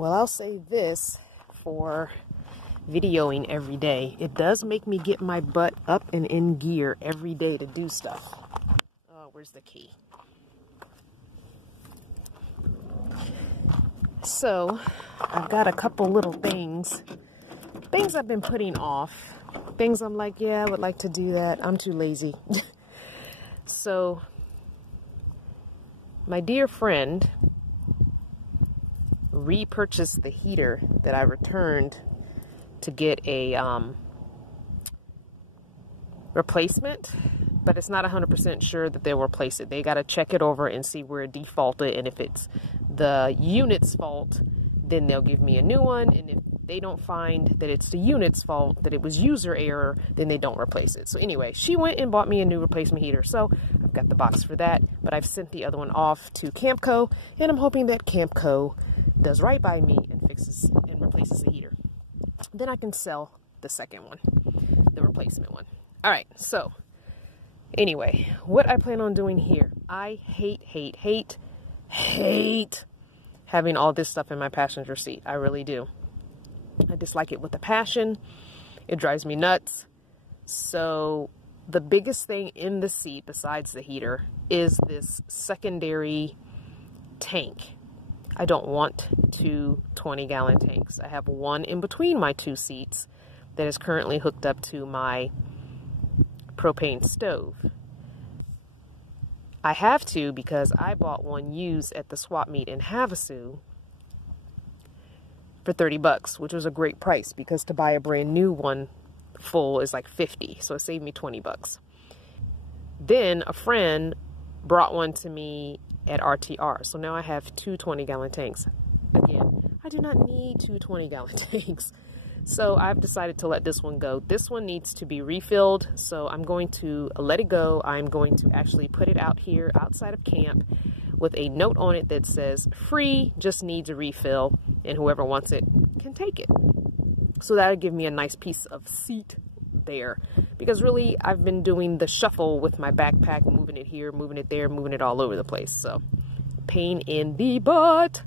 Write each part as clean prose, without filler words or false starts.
Well, I'll say this for videoing every day. It does make me get my butt up and in gear every day to do stuff. Oh, where's the key? So, I've got a couple little things I've been putting off. Things I'm like, yeah, I would like to do that. I'm too lazy. So, my dear friend repurchased the heater that I returned to get a replacement, but it's not 100% sure that they'll replace it. They got to check it over and see where it defaulted, and if it's the unit's fault, then they'll give me a new one, and if they don't find that it's the unit's fault, that it was user error, then they don't replace it. So anyway, she went and bought me a new replacement heater, so I've got the box for that, but I've sent the other one off to Campco, and I'm hoping that Campco does right by me and fixes and replaces the heater. Then I can sell the second one, the replacement one. All right, so anyway, what I plan on doing here, I hate having all this stuff in my passenger seat. I really do. I dislike it with a passion. It drives me nuts. So the biggest thing in the seat besides the heater is this secondary tank. I don't want two 20-gallon tanks. I have one in between my two seats that is currently hooked up to my propane stove. I have to because I bought one used at the swap meet in Havasu for $30, which was a great price because to buy a brand new one full is like $50, so it saved me $20. Then a friend brought one to me at RTR, so now I have two 20-gallon tanks. Again, I do not need two 20-gallon tanks, so I've decided to let this one go. This one needs to be refilled, so I'm going to let it go. I'm going to actually put it out here outside of camp with a note on it that says free, just needs a refill, and whoever wants it can take it. So that'll give me a nice piece of seat there, because really I've been doing the shuffle with my backpack, moving it here, moving it there, moving it all over the place. So pain in the butt.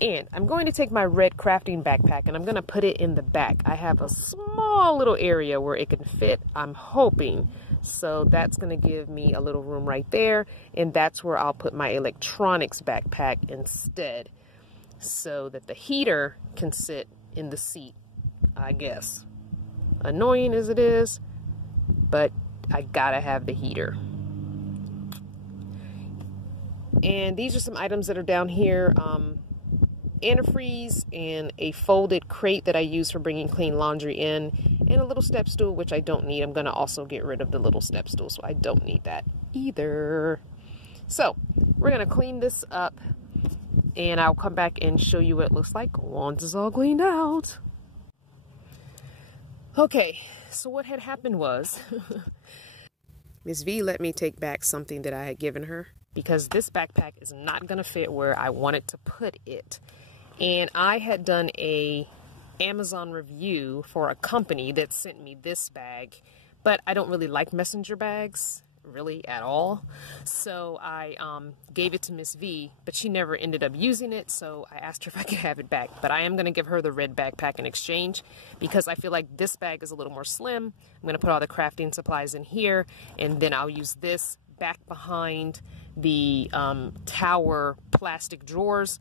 And I'm going to take my red crafting backpack and I'm going to put it in the back. I have a small little area where it can fit, I'm hoping. So that's going to give me a little room right there. And that's where I'll put my electronics backpack instead, so that the heater can sit in the seat, I guess. Annoying as it is, but I gotta have the heater. And these are some items that are down here. Antifreeze and a folded crate that I use for bringing clean laundry in, and a little step stool, which I don't need. I'm going to also get rid of the little step stool, so I don't need that either. So we're going to clean this up, and I'll come back and show you what it looks like once it's all cleaned out. Okay, so what had happened was Miss V let me take back something that I had given her, because this backpack is not going to fit where I wanted to put it. And I had done a Amazon review for a company that sent me this bag, but I don't really like messenger bags, really, at all. So I gave it to Miss V, but she never ended up using it, so I asked her if I could have it back. But I am going to give her the red backpack in exchange, because I feel like this bag is a little more slim. I'm going to put all the crafting supplies in here, and then I'll use this back behind the tower plastic drawers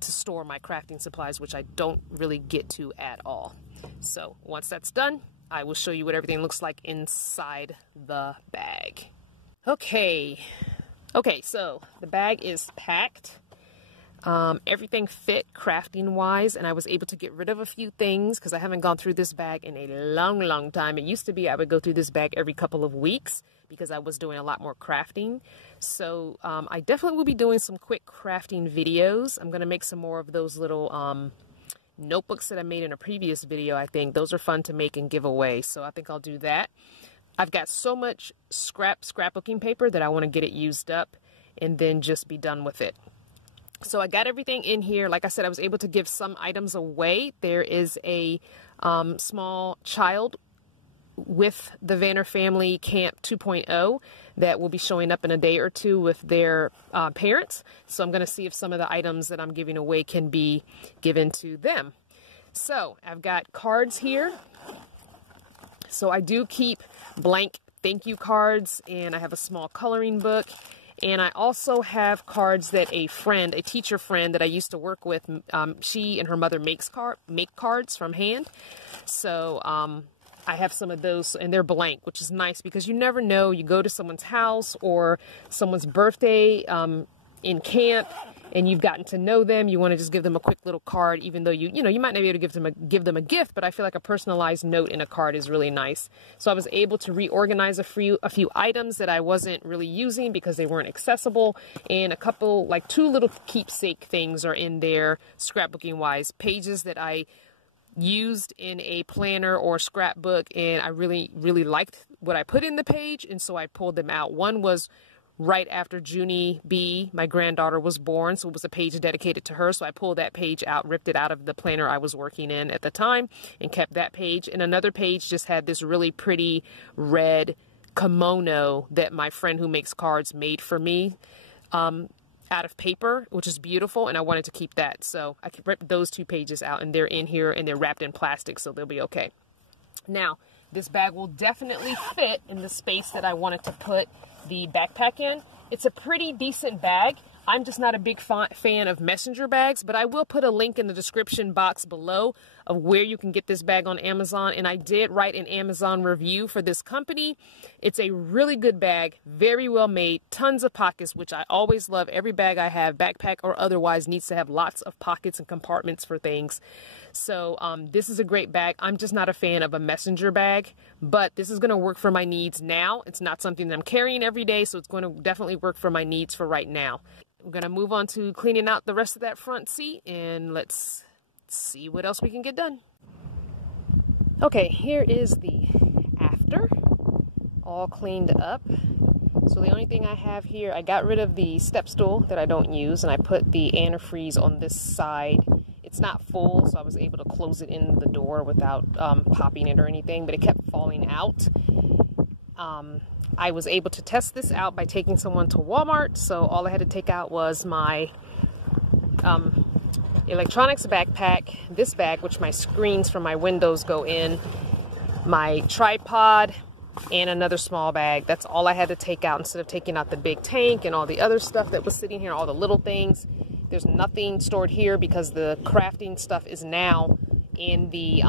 to store my crafting supplies, which I don't really get to at all. So once that's done, I will show you what everything looks like inside the bag. Okay, so the bag is packed. Everything fit crafting wise, and I was able to get rid of a few things because I haven't gone through this bag in a long time. It used to be I would go through this bag every couple of weeks because I was doing a lot more crafting. So I definitely will be doing some quick crafting videos. I'm going to make some more of those little notebooks that I made in a previous video. I think those are fun to make and give away, so I think I'll do that. I've got so much scrapbooking paper that I want to get it used up and then just be done with it. So I got everything in here. Like I said, I was able to give some items away. There is a small child with the Vanner Family Camp 2.0 that will be showing up in a day or two with their parents. So I'm going to see if some of the items that I'm giving away can be given to them. So I've got cards here. So I do keep blank thank you cards, and I have a small coloring book. And I also have cards that a teacher friend that I used to work with, she and her mother make cards from hand. So I have some of those, and they're blank, which is nice because you never know. You go to someone's house or someone's birthday in camp, and you've gotten to know them. You want to just give them a quick little card, even though you might not be able to give them a gift, but I feel like a personalized note in a card is really nice. So I was able to reorganize a few items that I wasn't really using because they weren't accessible, and a couple, like 2 little keepsake things are in there, scrapbooking wise, pages that I used in a planner or scrapbook, and I really liked what I put in the page, and so I pulled them out. One was right after Junie B, my granddaughter, was born, so it was a page dedicated to her, so I pulled that page out, ripped it out of the planner I was working in at the time, and kept that page. And another page just had this really pretty red kimono that my friend who makes cards made for me out of paper, which is beautiful, and I wanted to keep that. So I ripped those 2 pages out, and they're in here, and they're wrapped in plastic, so they'll be okay. Now, this bag will definitely fit in the space that I wanted to put the backpack in. It's a pretty decent bag. I'm just not a big fan of messenger bags, but I will put a link in the description box below of where you can get this bag on Amazon. And I did write an Amazon review for this company. It's a really good bag, very well made, tons of pockets, which I always love. Every bag I have, backpack or otherwise, needs to have lots of pockets and compartments for things. So this is a great bag. I'm just not a fan of a messenger bag, but this is going to work for my needs now. It's not something that I'm carrying every day, so it's going to definitely work for my needs for right now. We're going to move on to cleaning out the rest of that front seat, and let's see what else we can get done. Okay, here is the after, all cleaned up. So the only thing I have here, I got rid of the step stool that I don't use, and I put the antifreeze on this side. It's not full, so I was able to close it in the door without popping it or anything, but it kept falling out. I was able to test this out by taking someone to Walmart, so all I had to take out was my electronics backpack, this bag, which my screens from my windows go in, my tripod, and another small bag. That's all I had to take out instead of taking out the big tank and all the other stuff that was sitting here, all the little things. There's nothing stored here because the crafting stuff is now in the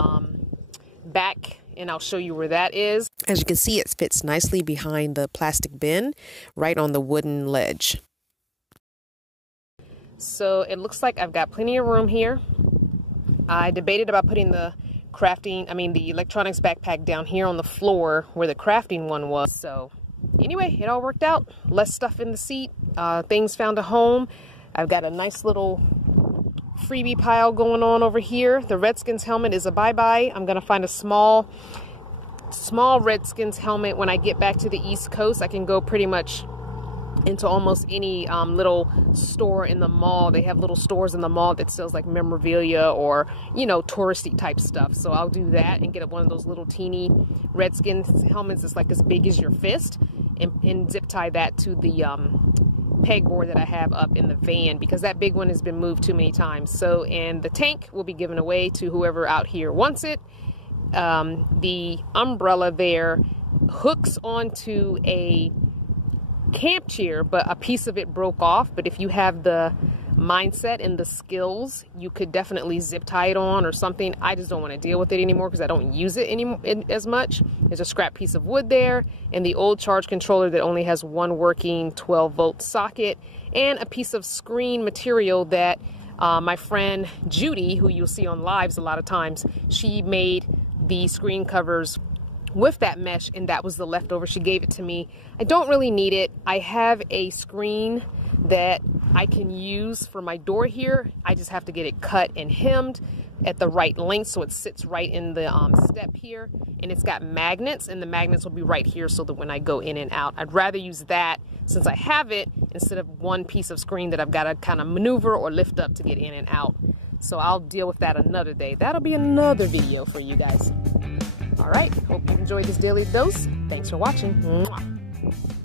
back, and I'll show you where that is. As you can see, it fits nicely behind the plastic bin, right on the wooden ledge. So it looks like I've got plenty of room here. I debated about putting the the electronics backpack down here on the floor where the crafting one was. So anyway, it all worked out. Less stuff in the seat, things found a home. I've got a nice little freebie pile going on over here. The Redskins helmet is a bye-bye. I'm gonna find a small Redskins helmet when I get back to the East Coast. I can go pretty much into almost any little store in the mall. They have little stores in the mall that sells like memorabilia or, you know, touristy type stuff. So I'll do that and get one of those little teeny Redskins helmets that's like as big as your fist, and zip tie that to the pegboard that I have up in the van, because that big one has been moved too many times. So, and the tank will be given away to whoever out here wants it. The umbrella there hooks onto a camp chair, but a piece of it broke off. But if you have the mindset and the skills, you could definitely zip tie it on or something. I just don't want to deal with it anymore because I don't use it anymore as much. There's a scrap piece of wood there, and the old charge controller that only has one working 12-volt socket, and a piece of screen material that my friend Judy, who you'll see on lives a lot of times, she made the screen covers with that mesh, and that was the leftover. She gave it to me. I don't really need it. I have a screen that I can use for my door here. I just have to get it cut and hemmed at the right length so it sits right in the step here, and it's got magnets, and the magnets will be right here so that when I go in and out, I'd rather use that since I have it instead of one piece of screen that I've got to kind of maneuver or lift up to get in and out. So I'll deal with that another day. That'll be another video for you guys. All right, hope you enjoyed this daily dose. Thanks for watching. Mwah.